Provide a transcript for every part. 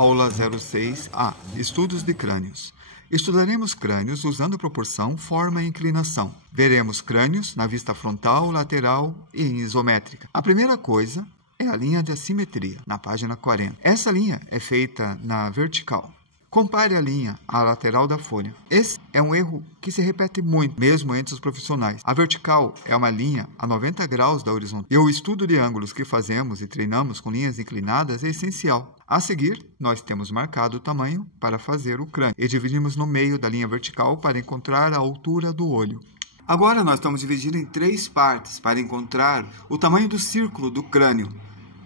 Aula 06A. Estudos de crânios. Estudaremos crânios usando proporção, forma e inclinação. Veremos crânios na vista frontal, lateral e isométrica. A primeira coisa é a linha de assimetria, na página 40. Essa linha é feita na vertical. Compare a linha à lateral da folha. Esse é um erro que se repete muito, mesmo entre os profissionais. A vertical é uma linha a 90 graus da horizontal. E o estudo de ângulos que fazemos e treinamos com linhas inclinadas é essencial. A seguir, nós temos marcado o tamanho para fazer o crânio e dividimos no meio da linha vertical para encontrar a altura do olho. Agora nós estamos dividindo em 3 partes para encontrar o tamanho do círculo do crânio.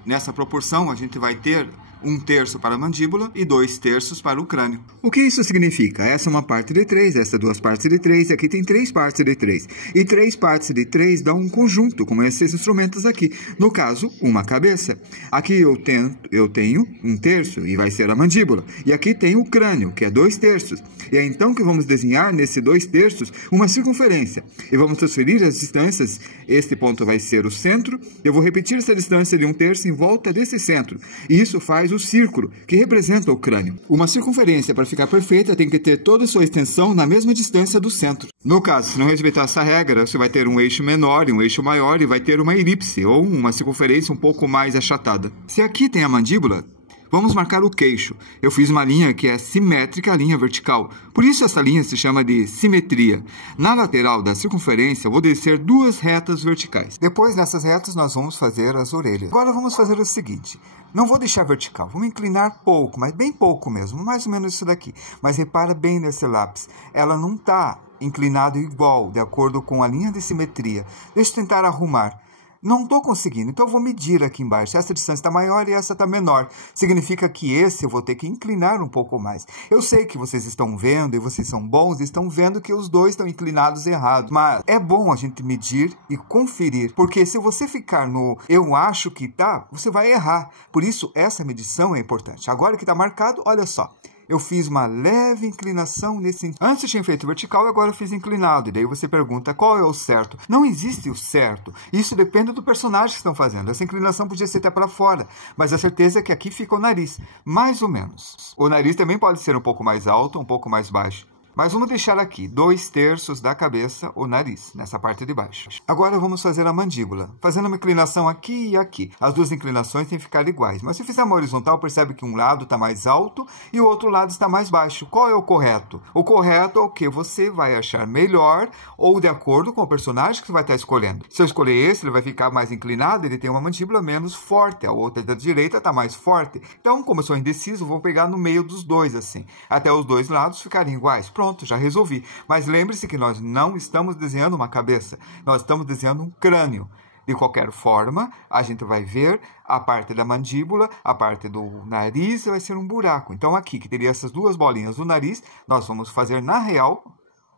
Nessa proporção, a gente vai ter 1/3 para a mandíbula e 2/3 para o crânio. O que isso significa? Essa é uma parte de 3, essa é 2 partes de 3, e aqui tem 3 partes de 3. E 3 partes de 3 dão um conjunto, como esses instrumentos aqui. No caso, uma cabeça. Aqui eu tenho 1/3 e vai ser a mandíbula. E aqui tem o crânio, que é 2/3. E é então que vamos desenhar nesse 2/3 uma circunferência. E vamos transferir as distâncias. Este ponto vai ser o centro. Eu vou repetir essa distância de 1/3 em volta desse centro. E isso faz o círculo, que representa o crânio. Uma circunferência, para ficar perfeita, tem que ter toda a sua extensão na mesma distância do centro. No caso, se não respeitar essa regra, você vai ter um eixo menor e um eixo maior e vai ter uma elipse, ou uma circunferência um pouco mais achatada. Se aqui tem a mandíbula, vamos marcar o queixo. Eu fiz uma linha que é simétrica à linha vertical. Por isso essa linha se chama de simetria. Na lateral da circunferência, eu vou descer 2 retas verticais. Depois dessas retas, nós vamos fazer as orelhas. Agora vamos fazer o seguinte. Não vou deixar vertical. Vamos inclinar pouco, mas bem pouco mesmo. Mais ou menos isso daqui. Mas repara bem nesse lápis. Ela não está inclinada igual, de acordo com a linha de simetria. Deixa eu tentar arrumar. Não estou conseguindo, então eu vou medir aqui embaixo. Essa distância está maior e essa está menor. Significa que esse eu vou ter que inclinar um pouco mais. Eu sei que vocês estão vendo, e vocês são bons, e estão vendo que os dois estão inclinados errados. Mas é bom a gente medir e conferir, porque se você ficar no eu acho que tá, você vai errar. Por isso, essa medição é importante. Agora que está marcado, olha só. Eu fiz uma leve inclinação nesse sentido. Antes eu tinha feito vertical e agora eu fiz inclinado. E daí você pergunta, qual é o certo? Não existe o certo. Isso depende do personagem que estão fazendo. Essa inclinação podia ser até para fora. Mas a certeza é que aqui fica o nariz. Mais ou menos. O nariz também pode ser um pouco mais alto, um pouco mais baixo. Mas vamos deixar aqui 2/3 da cabeça, o nariz, nessa parte de baixo. Agora vamos fazer a mandíbula, fazendo uma inclinação aqui e aqui. As duas inclinações têm que ficar iguais. Mas se fizer uma horizontal, percebe que um lado está mais alto e o outro lado está mais baixo. Qual é o correto? O correto é o que você vai achar melhor ou de acordo com o personagem que você vai estar escolhendo. Se eu escolher esse, ele vai ficar mais inclinado, ele tem uma mandíbula menos forte. A outra da direita está mais forte. Então, como eu sou indeciso, vou pegar no meio dos dois, assim. Até os dois lados ficarem iguais. Pronto, já resolvi. Mas lembre-se que nós não estamos desenhando uma cabeça. Nós estamos desenhando um crânio. De qualquer forma, a gente vai ver a parte da mandíbula, a parte do nariz vai ser um buraco. Então, aqui, que teria essas 2 bolinhas do nariz, nós vamos fazer, na real,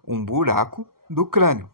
um buraco do crânio.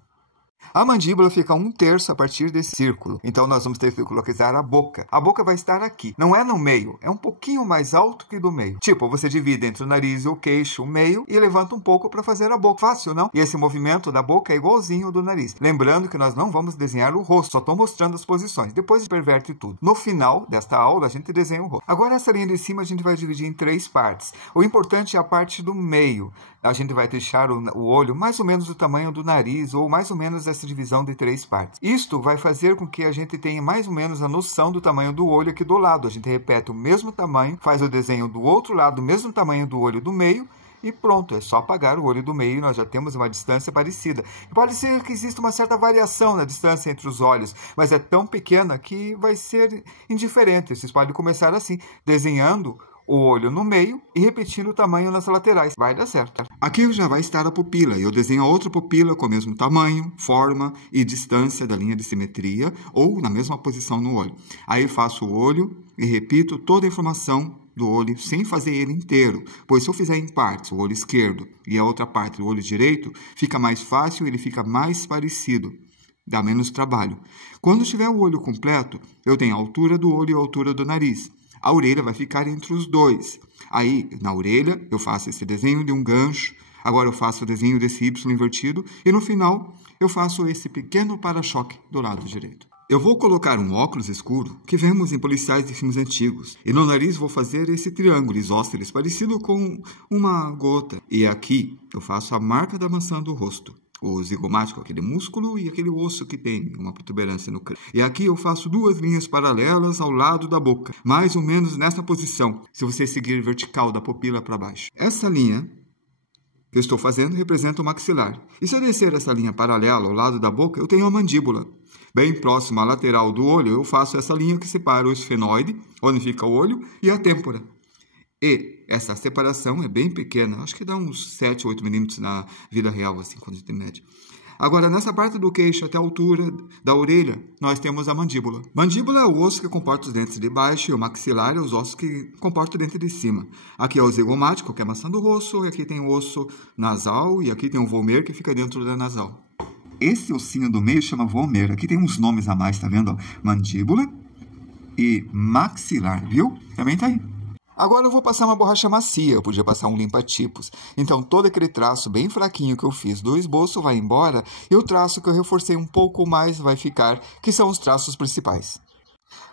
A mandíbula fica 1/3 a partir desse círculo. Então, nós vamos ter que localizar a boca. A boca vai estar aqui. Não é no meio. É um pouquinho mais alto que do meio. Tipo, você divide entre o nariz e o queixo, o meio, e levanta um pouco para fazer a boca. Fácil, não? E esse movimento da boca é igualzinho ao do nariz. Lembrando que nós não vamos desenhar o rosto. Só estou mostrando as posições. Depois perverte tudo. No final desta aula, a gente desenha o rosto. Agora, essa linha de cima, a gente vai dividir em 3 partes. O importante é a parte do meio. A gente vai deixar o olho mais ou menos do tamanho do nariz, ou mais ou menos essa divisão de 3 partes. Isto vai fazer com que a gente tenha mais ou menos a noção do tamanho do olho aqui do lado. A gente repete o mesmo tamanho, faz o desenho do outro lado, o mesmo tamanho do olho do meio, e pronto, é só apagar o olho do meio e nós já temos uma distância parecida. Pode ser que exista uma certa variação na distância entre os olhos, mas é tão pequena que vai ser indiferente. Vocês podem começar assim, desenhando o olho no meio e repetindo o tamanho nas laterais. Vai dar certo. Aqui já vai estar a pupila. Eu desenho a outra pupila com o mesmo tamanho, forma e distância da linha de simetria ou na mesma posição no olho. Aí faço o olho e repito toda a informação do olho sem fazer ele inteiro, pois se eu fizer em partes, o olho esquerdo e a outra parte, o olho direito, fica mais fácil, ele fica mais parecido. Dá menos trabalho. Quando tiver o olho completo, eu tenho a altura do olho e a altura do nariz. A orelha vai ficar entre os dois. Aí, na orelha, eu faço esse desenho de um gancho. Agora eu faço o desenho desse Y invertido. E no final, eu faço esse pequeno para-choque do lado direito. Eu vou colocar um óculos escuro que vemos em policiais de filmes antigos. E no nariz vou fazer esse triângulo isósceles parecido com uma gota. E aqui eu faço a marca da maçã do rosto. O zigomático, aquele músculo e aquele osso que tem uma protuberância no crânio. E aqui eu faço 2 linhas paralelas ao lado da boca, mais ou menos nessa posição, se você seguir vertical da pupila para baixo. Essa linha que eu estou fazendo representa o maxilar. E se eu descer essa linha paralela ao lado da boca, eu tenho a mandíbula. Bem próximo à lateral do olho, eu faço essa linha que separa o esfenoide, onde fica o olho, e a têmpora. E essa separação é bem pequena, acho que dá uns 7, 8 milímetros na vida real, assim, quando a gente mede. Agora, nessa parte do queixo até a altura da orelha, nós temos a mandíbula. Mandíbula é o osso que comporta os dentes de baixo e o maxilar é os ossos que comportam o dente de cima. Aqui é o zigomático, que é a maçã do rosto, e aqui tem o osso nasal e aqui tem o vomer, que fica dentro da nasal. Esse ossinho do meio chama vomer. Aqui tem uns nomes a mais, tá vendo? Mandíbula e maxilar, viu? Também tá aí. Agora eu vou passar uma borracha macia, eu podia passar um limpa-tipos. Então todo aquele traço bem fraquinho que eu fiz do esboço vai embora e o traço que eu reforcei um pouco mais vai ficar, que são os traços principais.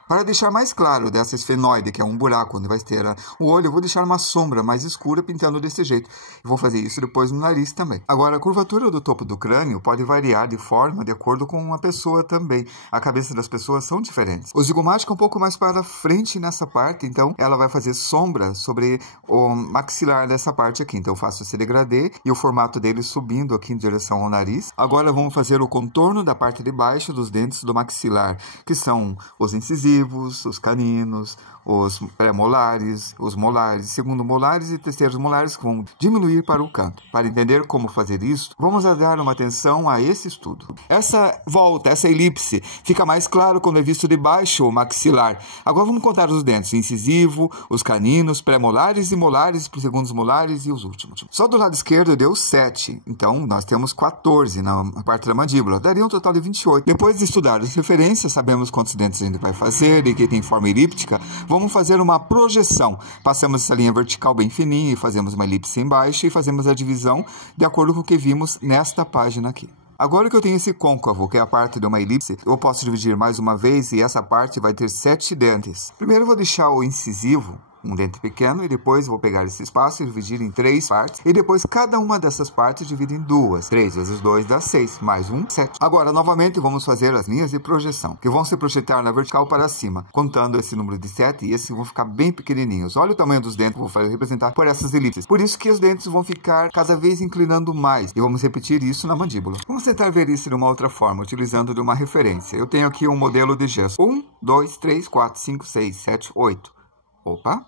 Para deixar mais claro dessa esfenoide, que é um buraco onde vai ter o olho, eu vou deixar uma sombra mais escura pintando desse jeito. Eu vou fazer isso depois no nariz também. Agora, a curvatura do topo do crânio pode variar de forma de acordo com a pessoa também. A cabeça das pessoas são diferentes. O zigomático é um pouco mais para frente nessa parte, então ela vai fazer sombra sobre o maxilar dessa parte aqui. Então eu faço esse degradê e o formato dele subindo aqui em direção ao nariz. Agora vamos fazer o contorno da parte de baixo dos dentes do maxilar, que são os incisivos, os caninos, os pré-molares, os molares, segundo molares e terceiros molares que vão diminuir para o canto. Para entender como fazer isso, vamos dar uma atenção a esse estudo. Essa volta, essa elipse, fica mais claro quando é visto de baixo o maxilar. Agora vamos contar os dentes, o incisivo, os caninos, pré-molares e molares, segundos molares e os últimos. Só do lado esquerdo deu 7, então nós temos 14 na parte da mandíbula, daria um total de 28. Depois de estudar as referências, sabemos quantos dentes a gente vai fazer e que tem forma elíptica, vamos fazer uma projeção. Passamos essa linha vertical bem fininha e fazemos uma elipse embaixo e fazemos a divisão de acordo com o que vimos nesta página aqui. Agora que eu tenho esse côncavo, que é a parte de uma elipse, eu posso dividir mais uma vez e essa parte vai ter 7 dentes. Primeiro eu vou deixar o incisivo, um dente pequeno, e depois vou pegar esse espaço e dividir em 3 partes, e depois cada uma dessas partes divide em 2. 3 vezes 2 dá 6, mais 1, 7. Agora, novamente, vamos fazer as linhas de projeção, que vão se projetar na vertical para cima, contando esse número de 7, e esses vão ficar bem pequenininhos. Olha o tamanho dos dentes, vou representar por essas elipses. Por isso que os dentes vão ficar cada vez inclinando mais, e vamos repetir isso na mandíbula. Vamos tentar ver isso de uma outra forma, utilizando de uma referência. Eu tenho aqui um modelo de gesso. 1, 2, 3, 4, 5, 6, 7, 8. Opa!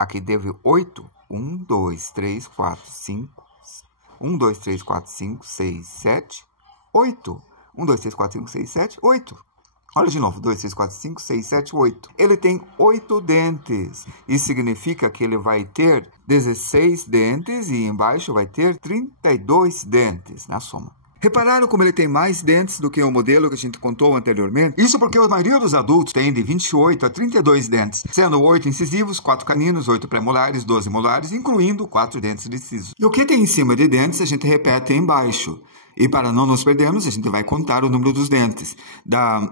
Aqui teve 8. 1, 2, 3, 4, 5. 1, 2, 3, 4, 5, 6, 7, 8. 1, 2, 3, 4, 5, 6, 7, 8. Olha de novo. 2, 3, 4, 5, 6, 7, 8. Ele tem 8 dentes. Isso significa que ele vai ter 16 dentes e embaixo vai ter 32 dentes na soma. Repararam como ele tem mais dentes do que o modelo que a gente contou anteriormente? Isso porque a maioria dos adultos tem de 28 a 32 dentes, sendo 8 incisivos, 4 caninos, 8 pré-molares, 12 molares, incluindo 4 dentes de siso. E o que tem em cima de dentes a gente repete embaixo. E para não nos perdermos, a gente vai contar o número dos dentes.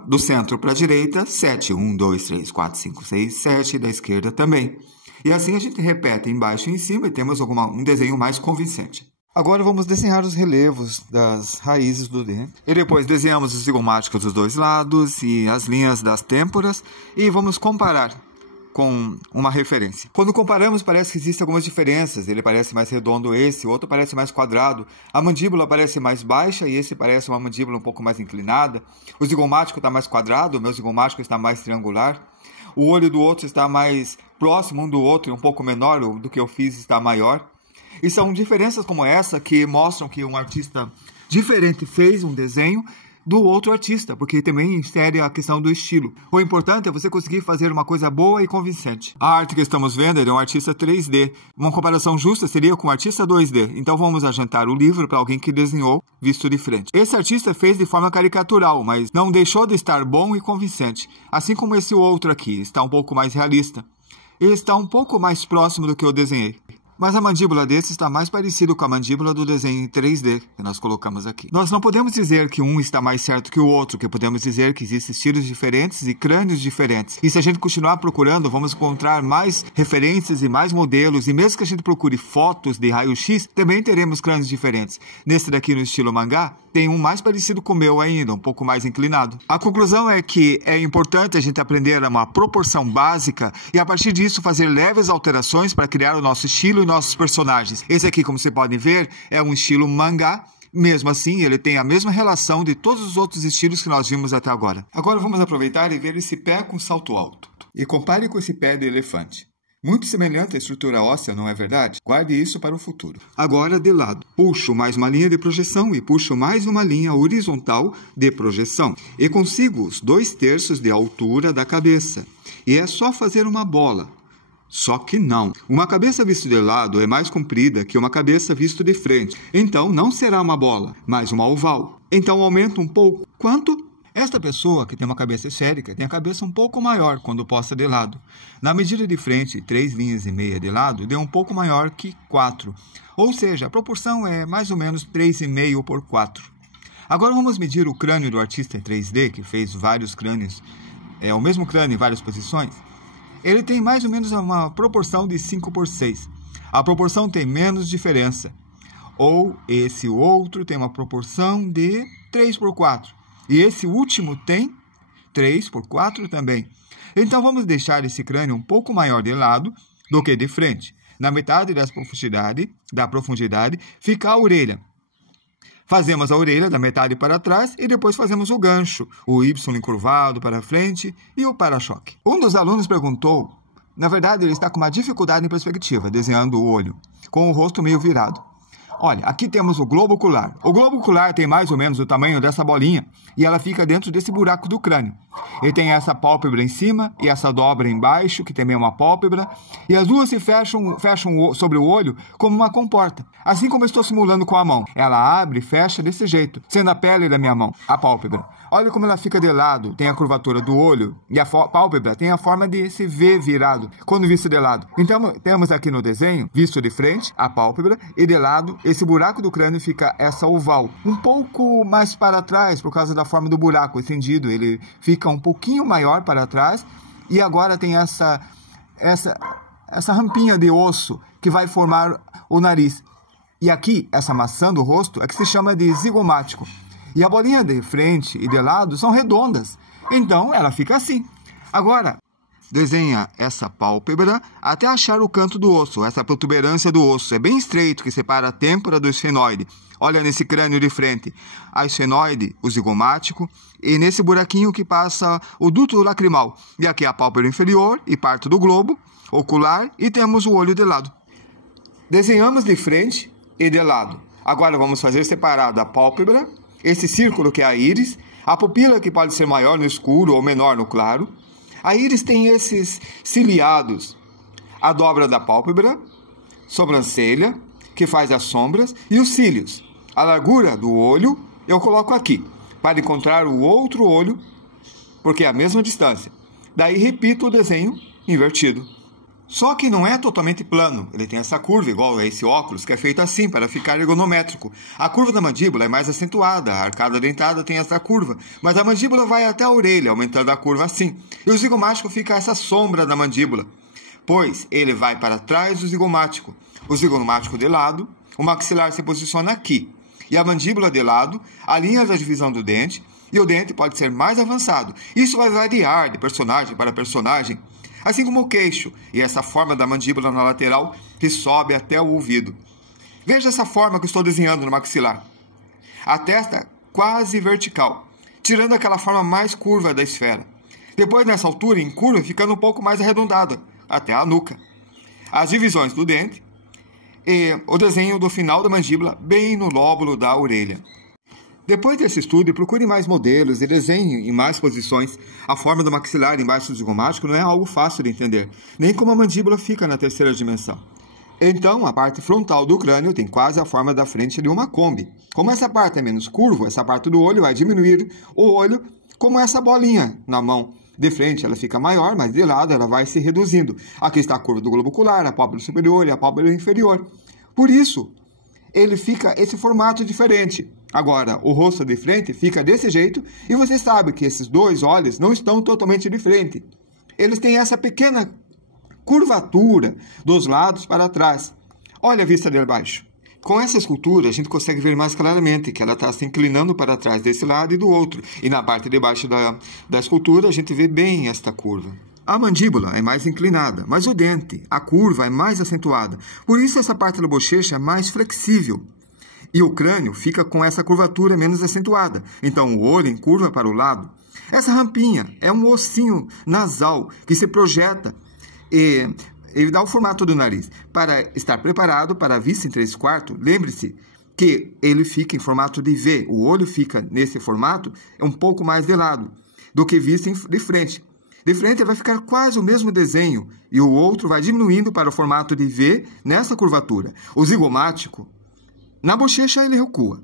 Do centro para a direita, 7. 1, 2, 3, 4, 5, 6, 7. Da esquerda também. E assim a gente repete embaixo e em cima e temos um desenho mais convincente. Agora vamos desenhar os relevos das raízes do dente. E depois desenhamos os zigomáticos dos dois lados e as linhas das têmporas. E vamos comparar com uma referência. Quando comparamos, parece que existem algumas diferenças. Ele parece mais redondo esse, o outro parece mais quadrado. A mandíbula parece mais baixa e esse parece uma mandíbula um pouco mais inclinada. O zigomático está mais quadrado, o meu zigomático está mais triangular. O olho do outro está mais próximo um do outro e um pouco menor, do que eu fiz está maior. E são diferenças como essa que mostram que um artista diferente fez um desenho do outro artista, porque também insere a questão do estilo. O importante é você conseguir fazer uma coisa boa e convincente. A arte que estamos vendo é de um artista 3D. Uma comparação justa seria com um artista 2D. Então vamos adiantar o livro para alguém que desenhou visto de frente. Esse artista fez de forma caricatural, mas não deixou de estar bom e convincente. Assim como esse outro aqui, está um pouco mais realista. Ele está um pouco mais próximo do que eu desenhei. Mas a mandíbula desse está mais parecida com a mandíbula do desenho em 3D que nós colocamos aqui. Nós não podemos dizer que um está mais certo que o outro, que podemos dizer que existem estilos diferentes e crânios diferentes. E se a gente continuar procurando, vamos encontrar mais referências e mais modelos, e mesmo que a gente procure fotos de raio-x, também teremos crânios diferentes. Nesse daqui no estilo mangá, tem um mais parecido com o meu ainda, um pouco mais inclinado. A conclusão é que é importante a gente aprender uma proporção básica e a partir disso fazer leves alterações para criar o nosso estilo e nossos personagens. Esse aqui, como vocês podem ver, é um estilo mangá. Mesmo assim, ele tem a mesma relação de todos os outros estilos que nós vimos até agora. Agora vamos aproveitar e ver esse pé com salto alto. E compare com esse pé de elefante. Muito semelhante à estrutura óssea, não é verdade? Guarde isso para o futuro. Agora, de lado. Puxo mais uma linha de projeção e puxo mais uma linha horizontal de projeção. E consigo os 2/3 de altura da cabeça. E é só fazer uma bola. Só que não. Uma cabeça vista de lado é mais comprida que uma cabeça vista de frente. Então, não será uma bola, mas uma oval. Então, aumenta um pouco. Quanto? Esta pessoa, que tem uma cabeça esférica, tem a cabeça um pouco maior quando posta de lado. Na medida de frente, 3,5 linhas de lado, deu um pouco maior que 4. Ou seja, a proporção é mais ou menos 3,5 por 4. Agora vamos medir o crânio do artista em 3D, que fez vários crânios. É o mesmo crânio em várias posições. Ele tem mais ou menos uma proporção de 5 por 6. A proporção tem menos diferença. Ou esse outro tem uma proporção de 3 por 4. E esse último tem 3 por 4 também. Então, vamos deixar esse crânio um pouco maior de lado do que de frente. Na metade da profundidade fica a orelha. Fazemos a orelha da metade para trás e depois fazemos o gancho, o Y encurvado para frente e o para-choque. Um dos alunos perguntou, na verdade ele está com uma dificuldade em perspectiva, desenhando o olho, com o rosto meio virado. Olha, aqui temos o globo ocular. O globo ocular tem mais ou menos o tamanho dessa bolinha e ela fica dentro desse buraco do crânio. Ele tem essa pálpebra em cima e essa dobra embaixo, que também é uma pálpebra, e as duas se fecham sobre o olho como uma comporta. Assim como eu estou simulando com a mão. Ela abre e fecha desse jeito, sendo a pele da minha mão, a pálpebra. Olha como ela fica de lado, tem a curvatura do olho e a pálpebra tem a forma de esse V virado, quando visto de lado. Então, temos aqui no desenho, visto de frente, a pálpebra, e de lado, esse buraco do crânio fica essa oval. Um pouco mais para trás, por causa da forma do buraco estendido, ele fica um pouquinho maior para trás, e agora tem essa rampinha de osso que vai formar o nariz. E aqui, essa maçã do rosto é que se chama de zigomático. E a bolinha de frente e de lado são redondas. Então, ela fica assim. Agora, desenha essa pálpebra até achar o canto do osso, essa protuberância do osso. É bem estreito, que separa a têmpora do esfenoide. Olha nesse crânio de frente. A esfenoide, o zigomático, e nesse buraquinho que passa o duto lacrimal. E aqui a pálpebra inferior e parte do globo ocular e temos o olho de lado. Desenhamos de frente e de lado. Agora vamos fazer separado a pálpebra, esse círculo que é a íris, a pupila que pode ser maior no escuro ou menor no claro. A íris tem esses ciliados, a dobra da pálpebra, sobrancelha, que faz as sombras, e os cílios. A largura do olho eu coloco aqui, para encontrar o outro olho, porque é a mesma distância. Daí repito o desenho invertido. Só que não é totalmente plano, ele tem essa curva, igual a esse óculos, que é feito assim, para ficar ergonométrico. A curva da mandíbula é mais acentuada, a arcada dentada tem essa curva, mas a mandíbula vai até a orelha, aumentando a curva assim. E o zigomático fica essa sombra da mandíbula, pois ele vai para trás do zigomático. O zigomático de lado, o maxilar se posiciona aqui, e a mandíbula de lado, a linha da divisão do dente, e o dente pode ser mais avançado. Isso vai variar de personagem para personagem, assim como o queixo e essa forma da mandíbula na lateral que sobe até o ouvido. Veja essa forma que estou desenhando no maxilar. A testa quase vertical, tirando aquela forma mais curva da esfera. Depois, nessa altura, em curva, ficando um pouco mais arredondada, até a nuca. As divisões do dente e o desenho do final da mandíbula bem no lóbulo da orelha. Depois desse estudo, procure mais modelos e desenhe em mais posições. A forma do maxilar embaixo do zigomático não é algo fácil de entender, nem como a mandíbula fica na terceira dimensão. Então, a parte frontal do crânio tem quase a forma da frente de uma Kombi. Como essa parte é menos curva, essa parte do olho vai diminuir o olho como essa bolinha na mão. De frente ela fica maior, mas de lado ela vai se reduzindo. Aqui está a curva do globo ocular, a pálpebra superior e a pálpebra inferior. Por isso, ele fica esse formato diferente. Agora, o rosto de frente fica desse jeito e você sabe que esses dois olhos não estão totalmente de frente. Eles têm essa pequena curvatura dos lados para trás. Olha a vista de baixo. Com essa escultura, a gente consegue ver mais claramente que ela está se inclinando para trás desse lado e do outro. E na parte de baixo da escultura, a gente vê bem esta curva. A mandíbula é mais inclinada, mas o dente, a curva, é mais acentuada. Por isso, essa parte da bochecha é mais flexível. E o crânio fica com essa curvatura menos acentuada. Então, o olho encurva para o lado. Essa rampinha é um ossinho nasal que se projeta e ele dá o formato do nariz. Para estar preparado para a vista em 3/4, lembre-se que ele fica em formato de V. O olho fica nesse formato um pouco mais de lado do que vista de frente. De frente vai ficar quase o mesmo desenho e o outro vai diminuindo para o formato de V nessa curvatura. O zigomático, na bochecha ele recua.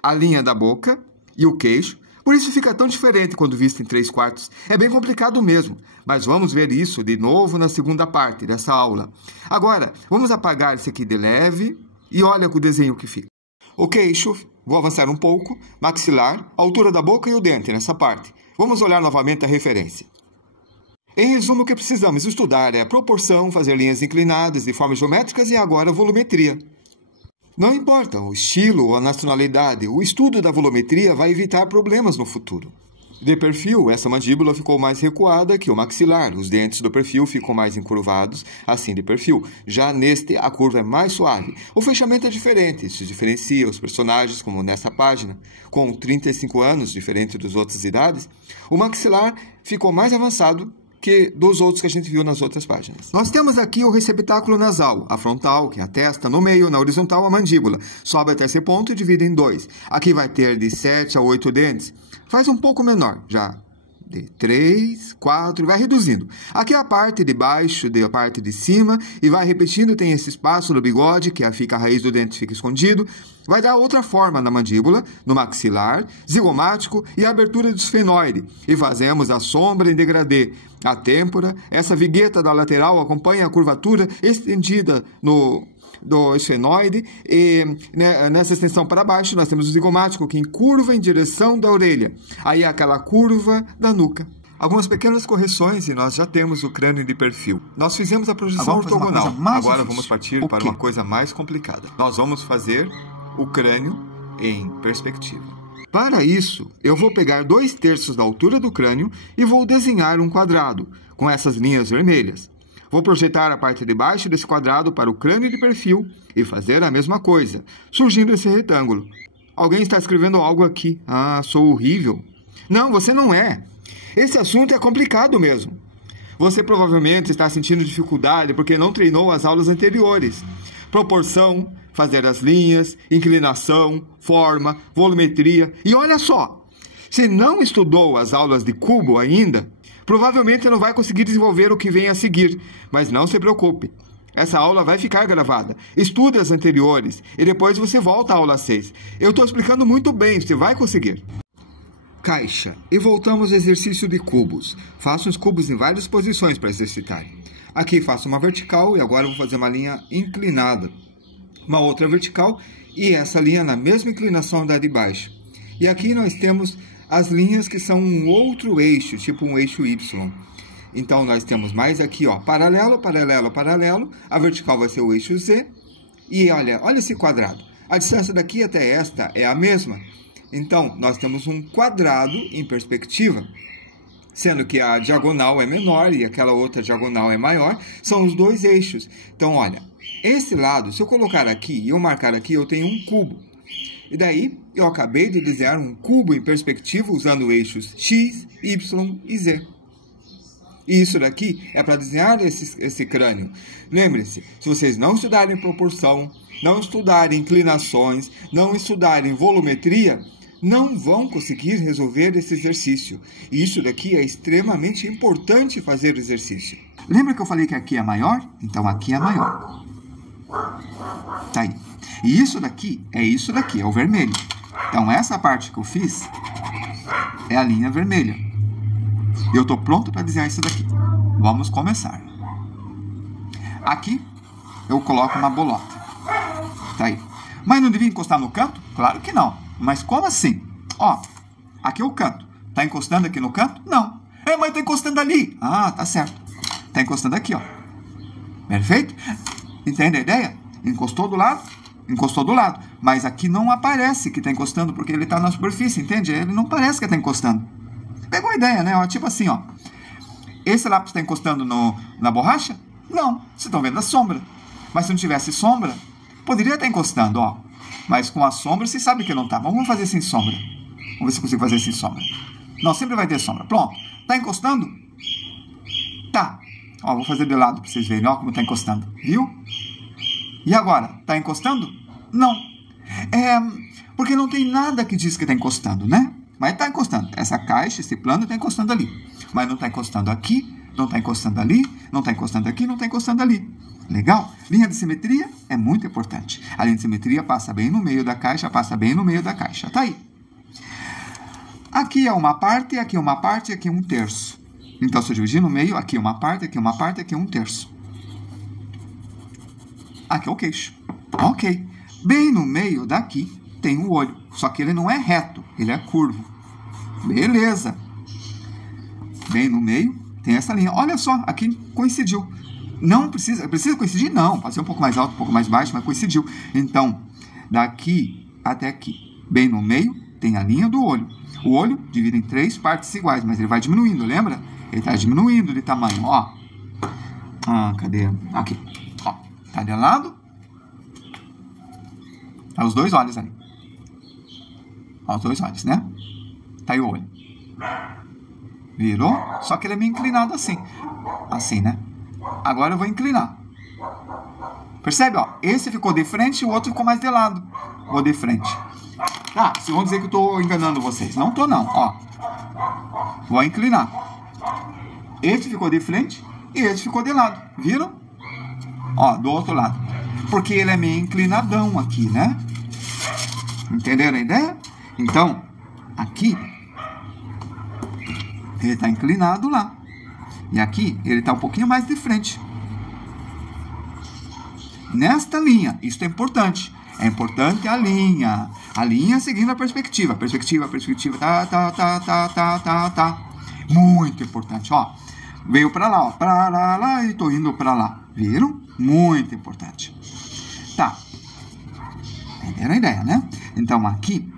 A linha da boca e o queixo, por isso fica tão diferente quando visto em 3/4. É bem complicado mesmo, mas vamos ver isso de novo na segunda parte dessa aula. Agora, vamos apagar esse aqui de leve e olha o desenho que fica. O queixo, vou avançar um pouco, maxilar, a altura da boca e o dente nessa parte. Vamos olhar novamente a referência. Em resumo, o que precisamos estudar é a proporção, fazer linhas inclinadas de formas geométricas e agora a volumetria. Não importa o estilo ou a nacionalidade, o estudo da volumetria vai evitar problemas no futuro. De perfil, essa mandíbula ficou mais recuada que o maxilar. Os dentes do perfil ficam mais encurvados, assim de perfil. Já neste, a curva é mais suave. O fechamento é diferente, isso diferencia os personagens, como nessa página. Com 35 anos, diferente das outras idades, o maxilar ficou mais avançado que dos outros que a gente viu nas outras páginas. Nós temos aqui o receptáculo nasal, a frontal, que é a testa, no meio, na horizontal, a mandíbula. Sobe até esse ponto e divide em 2. Aqui vai ter de 7 a 8 dentes. Faz um pouco menor, já de 3, 4, e vai reduzindo. Aqui a parte de baixo, a parte de cima, e vai repetindo, tem esse espaço do bigode, que fica a raiz do dente fica escondido. Vai dar outra forma na mandíbula, no maxilar, zigomático e a abertura do esfenoide. E fazemos a sombra em degradê. A têmpora, essa vigueta da lateral acompanha a curvatura estendida do esfenoide e nessa extensão para baixo nós temos o zigomático que encurva em direção da orelha. Aí aquela curva da nuca. Algumas pequenas correções e nós já temos o crânio de perfil. Nós fizemos a projeção ortogonal. Agora vamos partir para uma coisa mais complicada. Nós vamos fazer o crânio em perspectiva. Para isso, eu vou pegar 2/3 da altura do crânio e vou desenhar um quadrado com essas linhas vermelhas. Vou projetar a parte de baixo desse quadrado para o crânio de perfil e fazer a mesma coisa, surgindo esse retângulo. Alguém está escrevendo algo aqui. Ah, sou horrível. Não, você não é. Esse assunto é complicado mesmo. Você provavelmente está sentindo dificuldade porque não treinou as aulas anteriores. Proporção, fazer as linhas, inclinação, forma, volumetria. E olha só, se não estudou as aulas de cubo ainda, provavelmente não vai conseguir desenvolver o que vem a seguir, mas não se preocupe. Essa aula vai ficar gravada. Estude as anteriores e depois você volta à aula 6. Eu estou explicando muito bem, você vai conseguir. Caixa. E voltamos ao exercício de cubos. Faço os cubos em várias posições para exercitar. Aqui faço uma vertical e agora vou fazer uma linha inclinada. Uma outra vertical e essa linha na mesma inclinação da de baixo. E aqui nós temos as linhas que são um outro eixo, tipo um eixo Y. Então, nós temos mais aqui, ó, paralelo, paralelo, paralelo. A vertical vai ser o eixo Z. E olha esse quadrado. A distância daqui até esta é a mesma. Então, nós temos um quadrado em perspectiva, sendo que a diagonal é menor e aquela outra diagonal é maior. São os dois eixos. Então, olha, esse lado, se eu colocar aqui e eu marcar aqui, eu tenho um cubo. E daí, eu acabei de desenhar um cubo em perspectiva usando eixos X, Y e Z. E isso daqui é para desenhar esse crânio. Lembre-se, se vocês não estudarem proporção, não estudarem inclinações, não estudarem volumetria, não vão conseguir resolver esse exercício. E isso daqui é extremamente importante fazer o exercício. Lembra que eu falei que aqui é maior? Então aqui é maior. Tá aí. E isso daqui, é o vermelho. Então essa parte que eu fiz é a linha vermelha. Eu estou pronto para desenhar isso daqui. Vamos começar. Aqui eu coloco uma bolota. Tá aí. Mas não devia encostar no canto? Claro que não. Mas como assim? Ó, aqui é o canto. Tá encostando aqui no canto? Não. Mas tá encostando ali. Ah, tá certo. Tá encostando aqui, ó. Perfeito? Entende a ideia? Encostou do lado? Encostou do lado. Mas aqui não aparece que tá encostando, porque ele tá na superfície, entende? Ele não parece que tá encostando. Pegou a ideia, né? Ó, tipo assim, ó. Esse lápis tá encostando na borracha? Não. Vocês estão vendo a sombra. Mas se não tivesse sombra, poderia estar encostando, ó. Mas com a sombra, você sabe que não tá. Vamos fazer sem sombra. Vamos ver se eu consigo fazer sem sombra. Não, sempre vai ter sombra. Pronto. Tá encostando? Tá. Ó, vou fazer de lado para vocês verem, ó, como tá encostando. Viu? E agora? Tá encostando? Não. Porque não tem nada que diz que tá encostando, né? Mas tá encostando. Essa caixa, esse plano tá encostando ali. Mas não tá encostando aqui, não tá encostando ali, não tá encostando aqui, não tá encostando ali. Legal? Linha de simetria é muito importante. A linha de simetria passa bem no meio da caixa, passa bem no meio da caixa. Tá aí. Aqui é uma parte, aqui é uma parte, aqui é um terço. Então, se eu dividir no meio, aqui é uma parte, aqui é uma parte, aqui é um terço. Aqui é o queixo. Ok. Bem no meio daqui tem o olho. Só que ele não é reto, ele é curvo. Beleza. Bem no meio tem essa linha. Olha só, aqui coincidiu. Não precisa coincidir? Não. Pode ser um pouco mais alto, um pouco mais baixo, mas coincidiu. Então, daqui até aqui, bem no meio, tem a linha do olho. O olho divide em 3 partes iguais, mas ele vai diminuindo, lembra? Ele está diminuindo de tamanho, ó. Cadê? Aqui. Ó, tá de lado. Tá os dois olhos ali. Ó, os dois olhos, né? Tá aí o olho. Virou? Só que ele é meio inclinado assim. Assim, né? Agora eu vou inclinar. Percebe, ó? Esse ficou de frente e o outro ficou mais de lado. Vou de frente. Tá, vocês vão dizer que eu tô enganando vocês. Não tô, não, ó. Vou inclinar. Esse ficou de frente e esse ficou de lado. Viram? Ó, do outro lado. Porque ele é meio inclinadão aqui, né? Entenderam a ideia? Então, aqui, ele está inclinado lá. E aqui, ele está um pouquinho mais de frente. Nesta linha, isso é importante. É importante a linha. A linha seguindo a perspectiva. Perspectiva, tá. Muito importante, ó. Veio para lá, ó. Para lá e tô indo para lá. Viram? Muito importante. Tá. Entenderam a ideia, né? Então, aqui,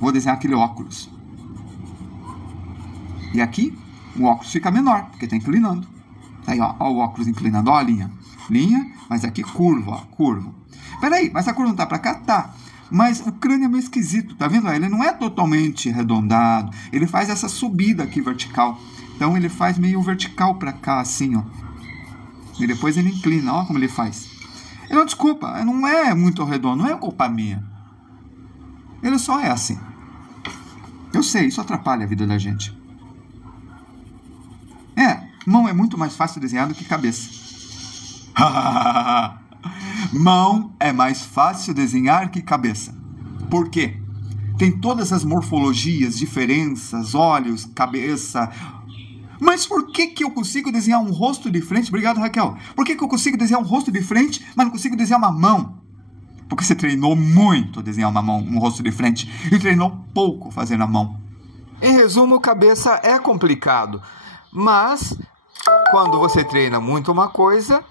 vou desenhar aquele óculos. E aqui, o óculos fica menor, porque está inclinando. Tá aí, ó o óculos inclinando, ó a linha. Linha, mas aqui curva, ó, curvo. Peraí, mas a curva não tá para cá? Tá. Mas o crânio é meio esquisito, tá vendo? Ele não é totalmente arredondado. Ele faz essa subida aqui vertical. Então, ele faz meio vertical para cá, assim, ó. E depois ele inclina, ó como ele faz. Ele não, desculpa, não é muito redondo, não é culpa minha. Ele só é assim. Eu sei, isso atrapalha a vida da gente. Mão é muito mais fácil desenhar do que cabeça. Mão é mais fácil desenhar que cabeça. Por quê? Tem todas as morfologias, diferenças, olhos, cabeça. Mas por que eu consigo desenhar um rosto de frente? Obrigado, Raquel. Por que eu consigo desenhar um rosto de frente, mas não consigo desenhar uma mão? Porque você treinou muito desenhar uma mão, um rosto de frente, e treinou pouco fazendo a mão. Em resumo, cabeça é complicado, mas quando você treina muito uma coisa,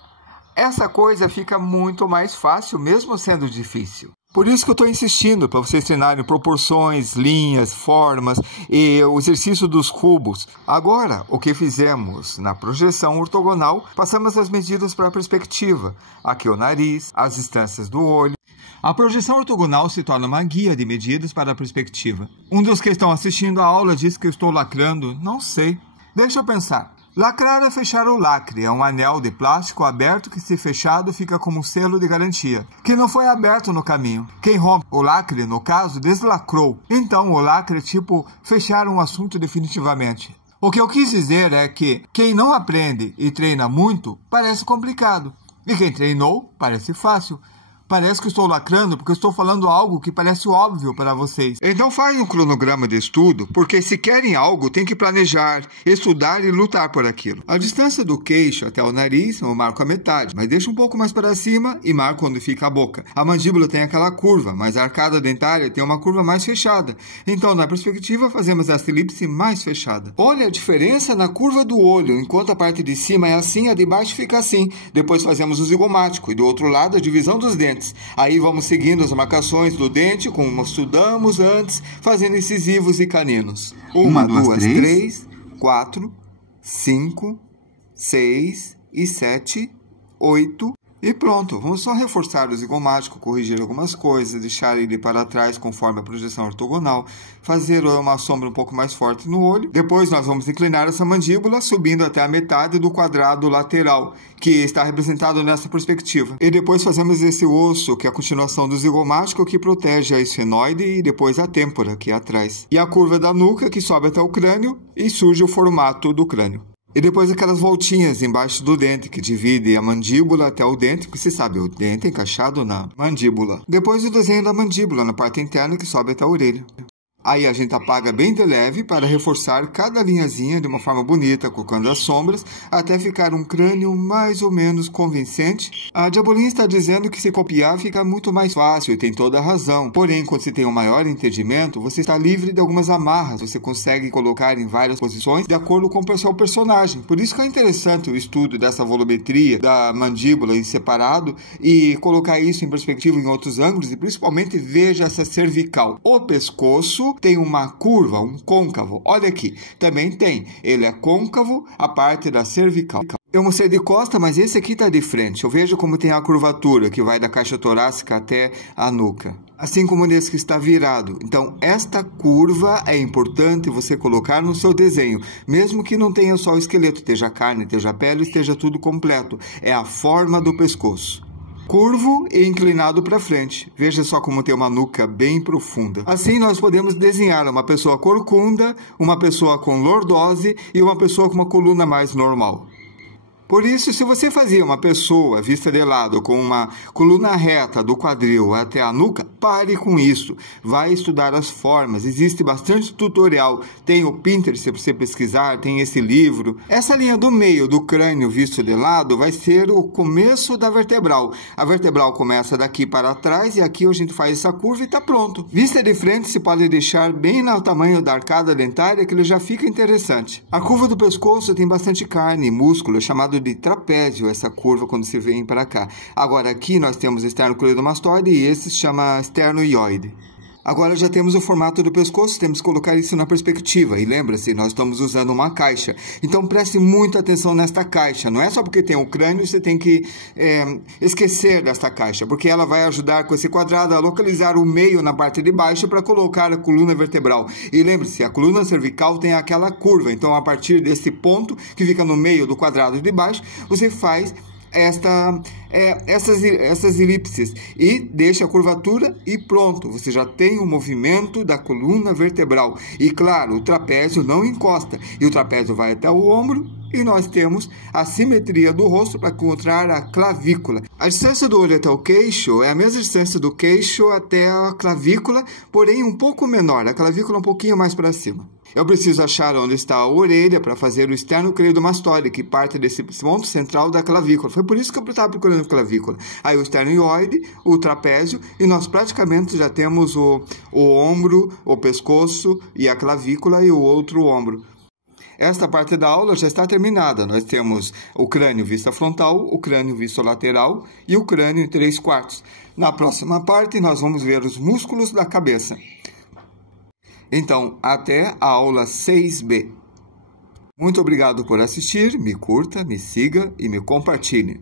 essa coisa fica muito mais fácil, mesmo sendo difícil. Por isso que eu estou insistindo para vocês treinarem proporções, linhas, formas e o exercício dos cubos. Agora, o que fizemos na projeção ortogonal, passamos as medidas para a perspectiva. Aqui o nariz, as distâncias do olho. A projeção ortogonal se torna uma guia de medidas para a perspectiva. Um dos que estão assistindo a aula diz que eu estou lacrando. Não sei. Deixa eu pensar. Lacrar é fechar o lacre. É um anel de plástico aberto que, se fechado, fica como selo de garantia, que não foi aberto no caminho. Quem rompe o lacre, no caso, deslacrou. Então, o lacre é tipo fechar um assunto definitivamente. O que eu quis dizer é que quem não aprende e treina muito parece complicado. E quem treinou parece fácil. Parece que estou lacrando porque estou falando algo que parece óbvio para vocês. Então faz um cronograma de estudo, porque se querem algo, tem que planejar, estudar e lutar por aquilo. A distância do queixo até o nariz, eu marco a metade, mas deixo um pouco mais para cima e marco onde fica a boca. A mandíbula tem aquela curva, mas a arcada dentária tem uma curva mais fechada. Então, na perspectiva, fazemos essa elipse mais fechada. Olha a diferença na curva do olho. Enquanto a parte de cima é assim, a de baixo fica assim. Depois fazemos o zigomático e do outro lado a divisão dos dentes. Aí vamos seguindo as marcações do dente, como estudamos antes, fazendo incisivos e caninos. 1, 2, 3, 4, 5, 6 e 7, 8... E pronto, vamos só reforçar o zigomático, corrigir algumas coisas, deixar ele para trás conforme a projeção ortogonal, fazer uma sombra um pouco mais forte no olho. Depois nós vamos inclinar essa mandíbula, subindo até a metade do quadrado lateral, que está representado nessa perspectiva. E depois fazemos esse osso, que é a continuação do zigomático, que protege a esfenoide e depois a têmpora, que é atrás. E a curva da nuca, que sobe até o crânio e surge o formato do crânio. E depois aquelas voltinhas embaixo do dente que divide a mandíbula até o dente, porque você sabe, o dente é encaixado na mandíbula. Depois o desenho da mandíbula na parte interna que sobe até a orelha. Aí a gente apaga bem de leve para reforçar cada linhazinha de uma forma bonita, colocando as sombras, até ficar um crânio mais ou menos convincente. A Diabolin está dizendo que se copiar fica muito mais fácil e tem toda a razão. Porém, quando você tem um maior entendimento, você está livre de algumas amarras. Você consegue colocar em várias posições de acordo com o seu personagem. Por isso que é interessante o estudo dessa volumetria da mandíbula em separado e colocar isso em perspectiva em outros ângulos e principalmente veja essa cervical. O pescoço tem uma curva, um côncavo. Olha aqui, também tem. Ele é côncavo, a parte da cervical. Eu mostrei de costa, mas esse aqui está de frente. Eu vejo como tem a curvatura, que vai da caixa torácica até a nuca. Assim como nesse que está virado. Então, esta curva é importante você colocar no seu desenho. Mesmo que não tenha só o esqueleto, esteja carne, esteja pele, esteja tudo completo. É a forma do pescoço. Curvo e inclinado para frente. Veja só como tem uma nuca bem profunda. Assim nós podemos desenhar uma pessoa corcunda, uma pessoa com lordose e uma pessoa com uma coluna mais normal. Por isso, se você fazia uma pessoa vista de lado com uma coluna reta do quadril até a nuca, pare com isso. Vai estudar as formas. Existe bastante tutorial. Tem o Pinterest para você pesquisar, tem esse livro. Essa linha do meio do crânio visto de lado vai ser o começo da vertebral. A vertebral começa daqui para trás e aqui a gente faz essa curva e está pronto. Vista de frente, se pode deixar bem no tamanho da arcada dentária que ele já fica interessante. A curva do pescoço tem bastante carne e músculo, chamado de trapézio, essa curva quando se vem para cá. Agora aqui nós temos esternocleidomastoide e esse se chama esternoioide. Agora já temos o formato do pescoço, temos que colocar isso na perspectiva. E lembra-se, nós estamos usando uma caixa. Então preste muita atenção nesta caixa. Não é só porque tem o crânio, você tem que esquecer desta caixa. Porque ela vai ajudar com esse quadrado a localizar o meio na parte de baixo para colocar a coluna vertebral. E lembre-se, a coluna cervical tem aquela curva. Então a partir desse ponto que fica no meio do quadrado de baixo, você faz essas elipses e deixa a curvatura e pronto, você já tem o movimento da coluna vertebral. E claro, o trapézio não encosta e o trapézio vai até o ombro e nós temos a simetria do rosto para encontrar a clavícula. A distância do olho até o queixo é a mesma distância do queixo até a clavícula, porém um pouco menor, a clavícula um pouquinho mais para cima. Eu preciso achar onde está a orelha para fazer o esternocleidomastoide, que parte desse ponto central da clavícula. Foi por isso que eu estava procurando clavícula. Aí o esternioide, o trapézio, e nós praticamente já temos o ombro, o pescoço e a clavícula e o outro ombro. Esta parte da aula já está terminada. Nós temos o crânio vista frontal, o crânio vista lateral e o crânio em 3/4. Na próxima parte, nós vamos ver os músculos da cabeça. Então, até a aula 6B. Muito obrigado por assistir, me curta, me siga e me compartilhe.